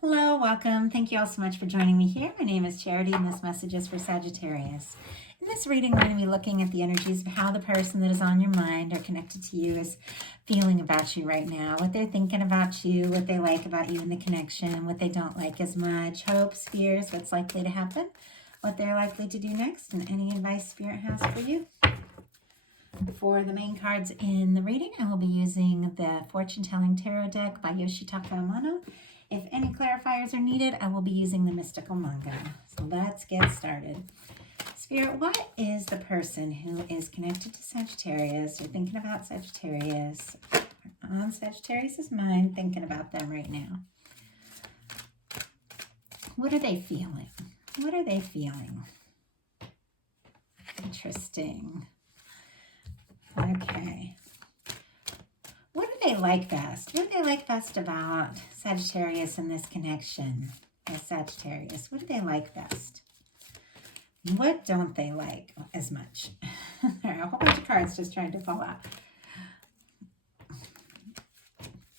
Hello, welcome. Thank you all so much for joining me here. My name is Charity and this message is for Sagittarius. In this reading, we're going to be looking at the energies of how the person that is on your mind or connected to you is feeling about you right now, what they're thinking about you, what they like about you in the connection, what they don't like as much, hopes, fears, what's likely to happen, what they're likely to do next, and any advice Spirit has for you. For the main cards in the reading, I will be using the Fortune Telling Tarot deck by Yoshitaka Amano. If any clarifiers are needed, I will be using the Mystical Manga. So let's get started. Spirit, what is the person who is connected to Sagittarius or thinking about Sagittarius, on Sagittarius's mind, thinking about them right now? What are they feeling? What are they feeling? Interesting. Okay. What do they like best? What do they like best about Sagittarius and this connection with Sagittarius? What do they like best? What don't they like as much? There are a whole bunch of cards just trying to fall out.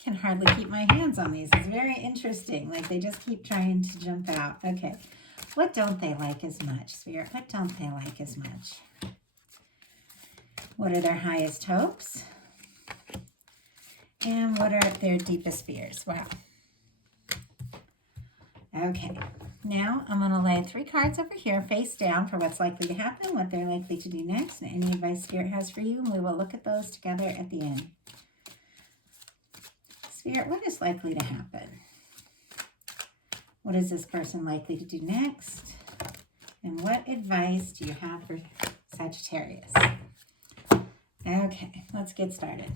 Can hardly keep my hands on these. It's very interesting. Like they just keep trying to jump out. Okay. What don't they like as much, Spirit? What don't they like as much? What are their highest hopes? And what are their deepest fears? Wow. Okay. Now I'm going to lay 3 cards over here face down for what's likely to happen, what they're likely to do next, and any advice Spirit has for you. And we will look at those together at the end. Spirit, what is likely to happen? What is this person likely to do next? And what advice do you have for Sagittarius? Okay, let's get started.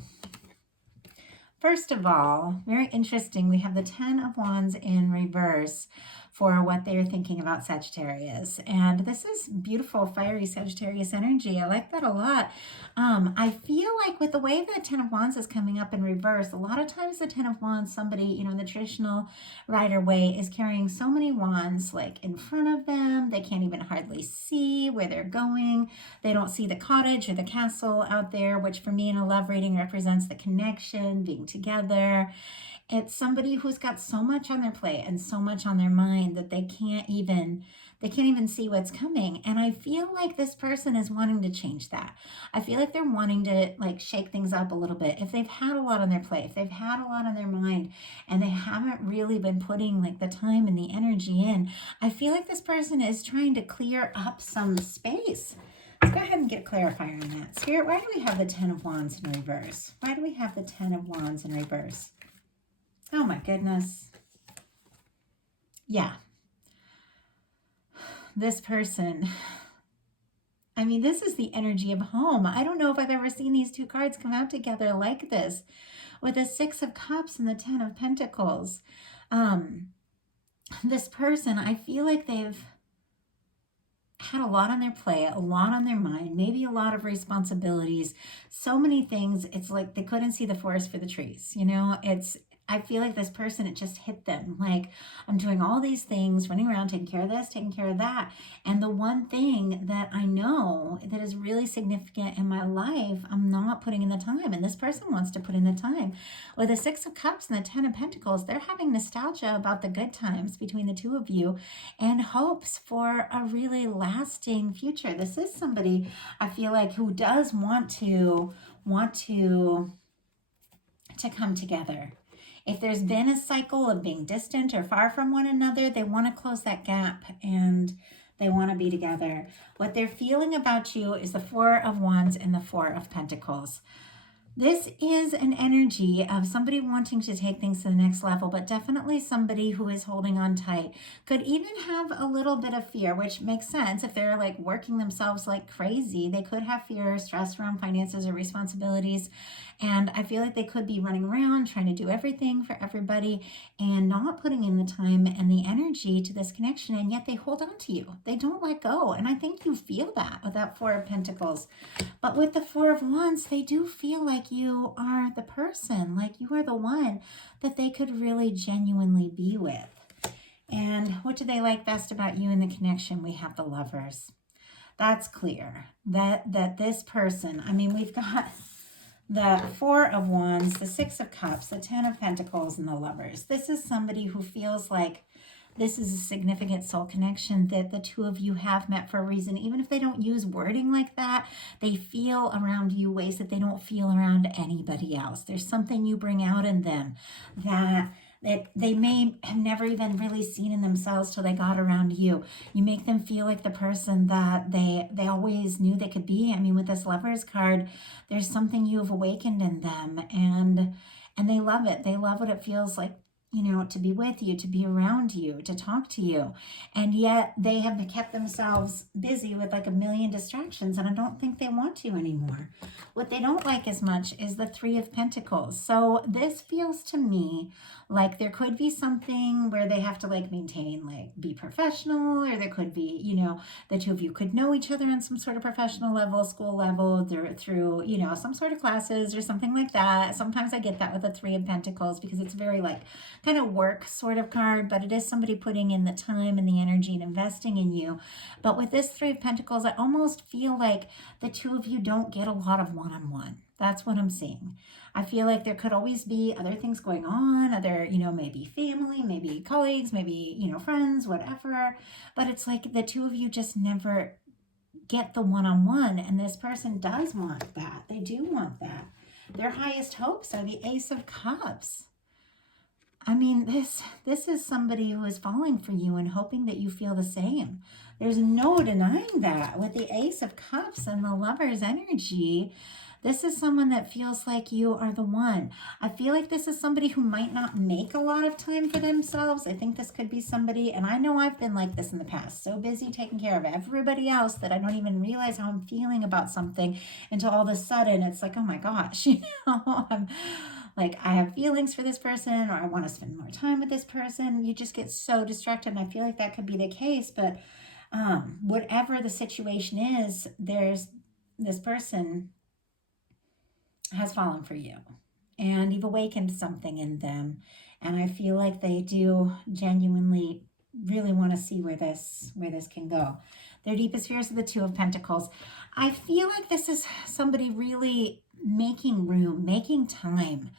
First of all, very interesting, we have the 10 of Wands in reverse for what they're thinking about Sagittarius. And this is beautiful, fiery Sagittarius energy. I like that a lot. I feel like with the way that 10 of Wands is coming up in reverse, a lot of times the 10 of Wands, somebody, in the traditional Rider way is carrying so many wands like in front of them. They can't even hardly see where they're going. They don't see the cottage or the castle out there, which for me in a love reading represents the connection, being together. It's somebody who's got so much on their plate and so much on their mind that they can't even see what's coming. And I feel like this person is wanting to change that. I feel like they're wanting to shake things up a little bit. If they've had a lot on their plate, if they've had a lot on their mind and they haven't really been putting the time and the energy in, I feel like this person is trying to clear up some space. Let's go ahead and get a clarifier on that. Spirit, why do we have the 10 of Wands in reverse? Why do we have the 10 of Wands in reverse? Oh my goodness. Yeah. This person, this is the energy of home. I don't know if I've ever seen these 2 cards come out together like this with the 6 of Cups and the 10 of Pentacles. This person, I feel like they've had a lot on their plate, a lot on their mind, maybe a lot of responsibilities, so many things. It's like they couldn't see the forest for the trees. I feel like this person, it just hit them. Like, I'm doing all these things, running around, taking care of this, taking care of that. And the one thing that I know that is really significant in my life, I'm not putting in the time. And this person wants to put in the time. With the 6 of Cups and the 10 of Pentacles, they're having nostalgia about the good times between the 2 of you and hopes for a really lasting future. This is somebody, I feel like, who does want to come together. If there's been a cycle of being distant or far from one another, they want to close that gap and they want to be together. What they're feeling about you is the 4 of Wands and the 4 of Pentacles. This is an energy of somebody wanting to take things to the next level, but definitely somebody who is holding on tight. Could even have a little bit of fear, which makes sense. If they're working themselves like crazy, they could have fear or stress around finances or responsibilities. And I feel like they could be running around trying to do everything for everybody and not putting in the time and the energy to this connection. And yet they hold on to you. They don't let go. And I think you feel that with that 4 of Pentacles. But with the 4 of Wands, they do feel like you are the person, like you are the one that they could really genuinely be with. And what do they like best about you in the connection? We have the Lovers. That's clear that this person, we've got the Four of Wands, the Six of Cups, the Ten of Pentacles, and the Lovers. This is somebody who feels like this is a significant soul connection that the two of you have met for a reason. Even if they don't use wording like that, they feel around you ways that they don't feel around anybody else. There's something you bring out in them that they may have never even really seen in themselves till they got around you. You make them feel like the person that they always knew they could be. I mean, with this Lovers card, there's something you have awakened in them, and they love it. They love what it feels like, to be with you, to be around you, to talk to you. And yet they have kept themselves busy with like a million distractions, and I don't think they want to anymore. What they don't like as much is the Three of Pentacles. So this feels to me like there could be something where they have to like maintain, like be professional, or there could be, the two of you could know each other on some sort of professional level, school level, through, some sort of classes or something like that. Sometimes I get that with the Three of Pentacles because it's very like kind of work sort of card, but it is somebody putting in the time and the energy and investing in you. But with this Three of Pentacles, I almost feel like the two of you don't get a lot of one-on-one. That's what I'm seeing. I feel like there could always be other things going on, other, maybe family, maybe colleagues, maybe, friends, whatever. But it's like the two of you just never get the one-on-one, and this person does want that. They do want that. Their highest hopes are the Ace of Cups. I mean, this is somebody who is falling for you and hoping that you feel the same. There's no denying that. With the Ace of Cups and the Lover's energy, this is someone that feels like you are the one. I feel like this is somebody who might not make a lot of time for themselves. I think this could be somebody, and I know I've been like this in the past, so busy taking care of everybody else that I don't even realize how I'm feeling about something until all of a sudden it's like, oh my gosh, I'm like, I have feelings for this person, or I want to spend more time with this person. You just get so distracted, and I feel like that could be the case. But whatever the situation is, there's this person has fallen for you, and you've awakened something in them. And I feel like they do genuinely really want to see where this can go. Their deepest fears are the Two of Pentacles. I feel like this is somebody really making room, making time.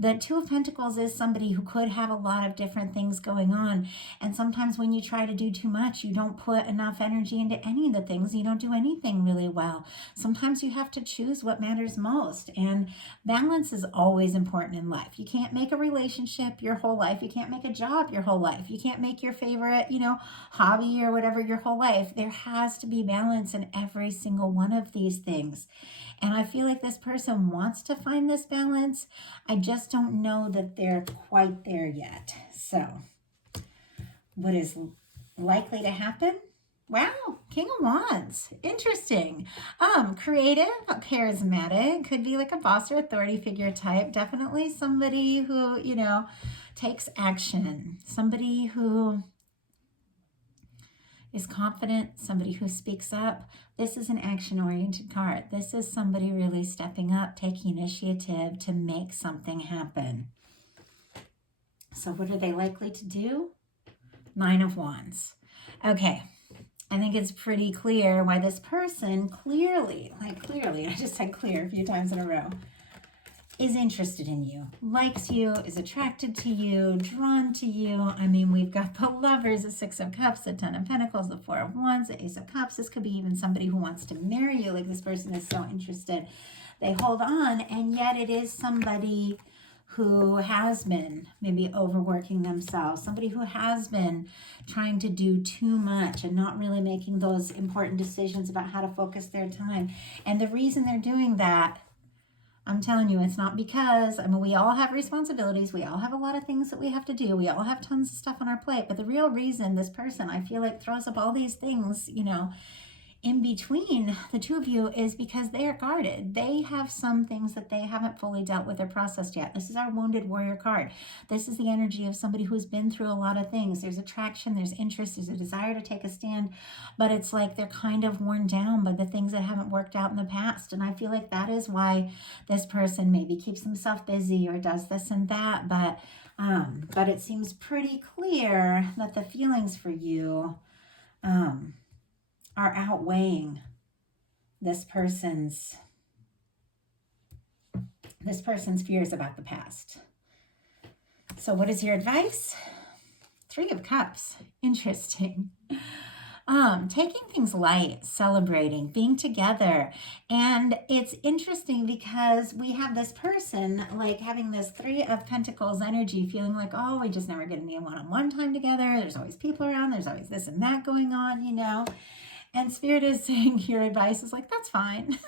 The Two of Pentacles is somebody who could have a lot of different things going on. And sometimes when you try to do too much, you don't put enough energy into any of the things. You don't do anything really well. Sometimes you have to choose what matters most. And balance is always important in life. You can't make a relationship your whole life. You can't make a job your whole life. You can't make your favorite, hobby or whatever your whole life. There has to be balance in every single one of these things. And I feel like this person wants to find this balance. I just don't know that they're quite there yet. So, what is likely to happen? Wow, King of Wands. Interesting. Creative, charismatic, could be like a boss or authority figure type. Definitely somebody who, takes action. Somebody who is confident, somebody who speaks up. This is an action-oriented card. This is somebody really stepping up, taking initiative to make something happen. So what are they likely to do? Nine of Wands. Okay, I think it's pretty clear why this person clearly, I just said clear a few times in a row, is interested in you, likes you, is attracted to you, drawn to you. I mean, we've got the Lovers, the Six of Cups, the Ten of Pentacles, the Four of Wands, the Ace of Cups. This could be even somebody who wants to marry you. Like, this person is so interested. They hold on, and yet it is somebody who has been maybe overworking themselves, somebody who has been trying to do too much and not really making those important decisions about how to focus their time. And the reason they're doing that, I'm telling you, it's not because, we all have responsibilities. We all have a lot of things that we have to do. We all have tons of stuff on our plate. But the real reason this person, I feel like, throws up all these things, in between the two of you is because they are guarded. They have some things that they haven't fully dealt with or processed yet. This is our Wounded Warrior card. This is the energy of somebody who's been through a lot of things. There's attraction, there's interest, there's a desire to take a stand, but it's like they're kind of worn down by the things that haven't worked out in the past. And I feel like that is why this person maybe keeps himself busy or does this and that, but it seems pretty clear that the feelings for you are outweighing this person's this person's fears about the past. So what is your advice? 3 of Cups. Interesting. Taking things light, celebrating, being together. And it's interesting because we have this person like having this 3 of Pentacles energy, feeling like, oh, we just never get any one-on-one time together. There's always people around. There's always this and that going on, you know. And Spirit is saying your advice is like, that's fine.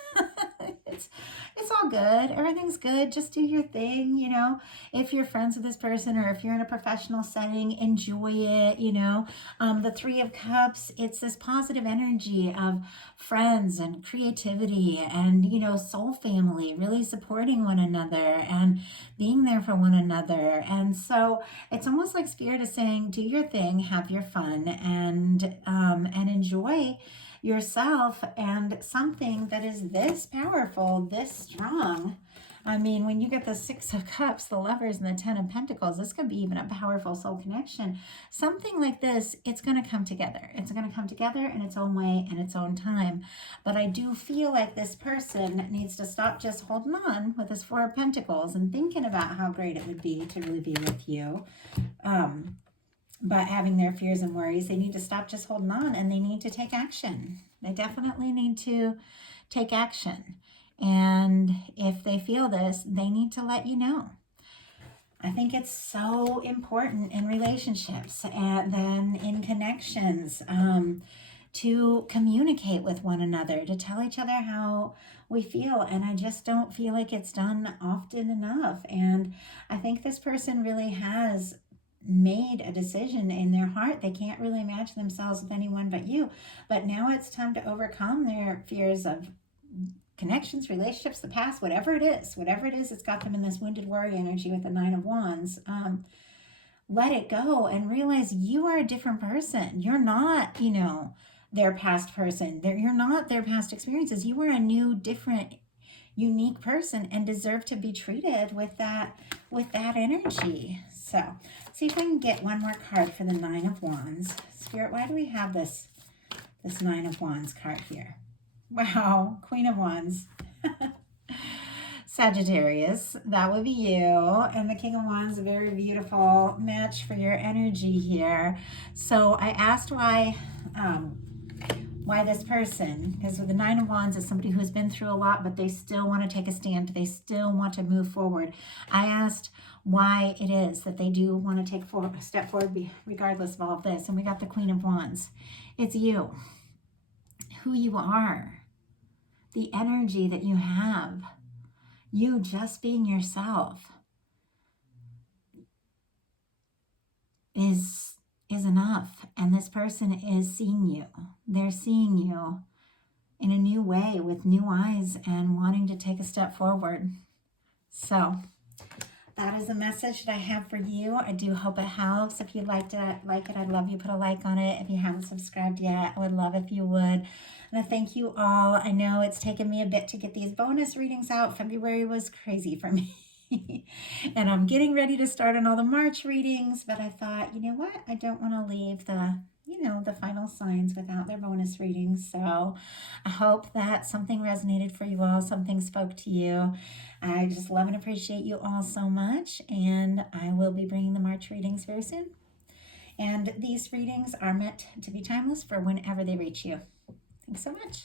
It's all good. Everything's good. Just do your thing, you know. If you're friends with this person or if you're in a professional setting, enjoy it, you know. The 3 of Cups, it's this positive energy of friends and creativity and, you know, soul family, really supporting one another and being there for one another. And so it's almost like Spirit is saying, do your thing, have your fun, and enjoy yourself. And something that is this powerful, this strong. I mean, when you get the 6 of Cups, the Lovers, and the 10 of Pentacles, this could be even a powerful soul connection. Something like this, it's going to come together. It's going to come together in its own way, in its own time. But I do feel like this person needs to stop just holding on with this 4 of Pentacles and thinking about how great it would be to really be with you. But having their fears and worries, they need to stop just holding on, and they need to take action. They definitely need to take action. And if they feel this, they need to let you know. I think it's so important in relationships and then in connections to communicate with one another, to tell each other how we feel. And I just don't feel like it's done often enough. And I think this person really has made a decision in their heart. They can't really imagine themselves with anyone but you. But now it's time to overcome their fears of connections, relationships, the past, whatever it is, it's got them in this wounded warrior energy with the 9 of Wands. Let it go and realize you are a different person. You're not, you know, their past person. You're not their past experiences. You are a new, different, unique person and deserve to be treated with that energy. So see if I can get one more card for the 9 of Wands. Spirit, why do we have this 9 of Wands card here? Wow, Queen of Wands. Sagittarius, that would be you. And the King of Wands, a very beautiful match for your energy here. So I asked why this person, because with the 9 of Wands is somebody who's been through a lot, but they still want to take a stand. They still want to move forward. I asked why it is that they do want to take a step forward regardless of all of this. And we got the Queen of Wands. It's you, who you are, the energy that you have, you just being yourself is enough. And this person is seeing you. They're seeing you in a new way with new eyes and wanting to take a step forward. So that is a message that I have for you. I do hope it helps. If you'd like it, I'd love you put a like on it. If you haven't subscribed yet, I would love if you would. And I thank you all. I know it's taken me a bit to get these bonus readings out. February was crazy for me. And I'm getting ready to start on all the March readings, but I thought, you know what? I don't want to leave the final signs without their bonus readings. So I hope that something resonated for you all, something spoke to you. I just love and appreciate you all so much, and I will be bringing the March readings very soon. And these readings are meant to be timeless for whenever they reach you. Thanks so much.